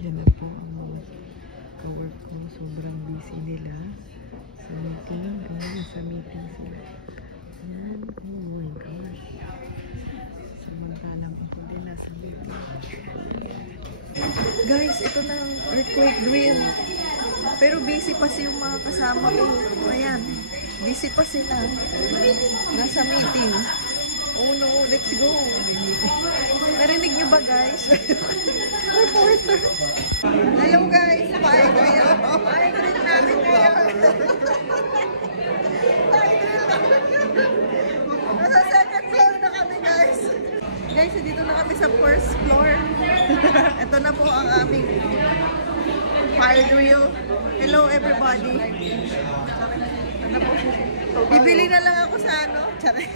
Yan na po ang ka-work ko. Sobrang busy nila sa meeting. Ayan, sa meeting sila. Ayan. Oh my gosh. Samantalang ako din nasa meeting. Guys, ito na ang earthquake drill. Pero busy pa yung mga kasama ko. Ayan. Busy pa sila. Nasa meeting. Oh no, let's go. Narinig nyo ba guys? Reporter. Hello guys, bye kayo. Bye drill namin ngayon. Bye drill namin. Nasa second floor na kami guys. Guys, dito na kami sa first floor. Ito na po ang aming fire drill. Hello everybody. Ano po? Bibili na lang ako sa ano? Charis.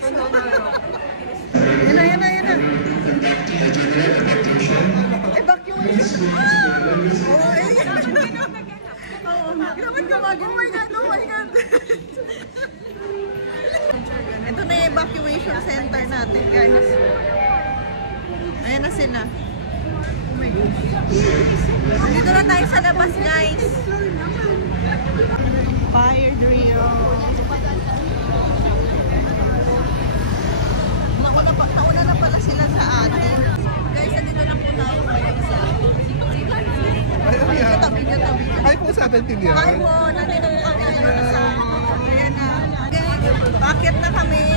Yan na, yan na, yan na. Evacuation. Oh, eh. Grabe ka mag. Oh my God, oh my God. Ito na yung evacuation center natin, guys. Ayan na sila. Oh my God. Dito na tayo sa labas, guys. Fire drill. Nauna na pala sila sa atin. Guys, nandito na po tayo ngayon sa tabi. Hi po sa atin, Tilian. Hi po, nandito po kami ngayon sa ayan na. Okay, bakit na kami?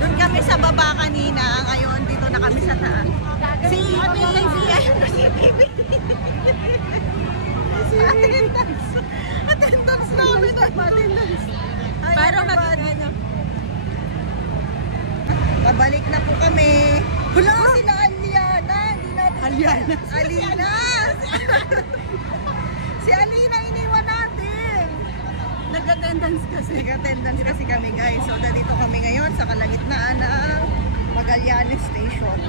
Doon kami sa baba kanina. Ngayon, dito na kami sa taas. Si attendance namin. Attendance. Parang ano. Pabalik na po kami. Hala, sila Aliana. Hindi natin. Alina. Si Alina iniwan natin. Nag-attendance kasi kami guys. So, dito kami ngayon sa kalagitnaan ng Magallanes Station.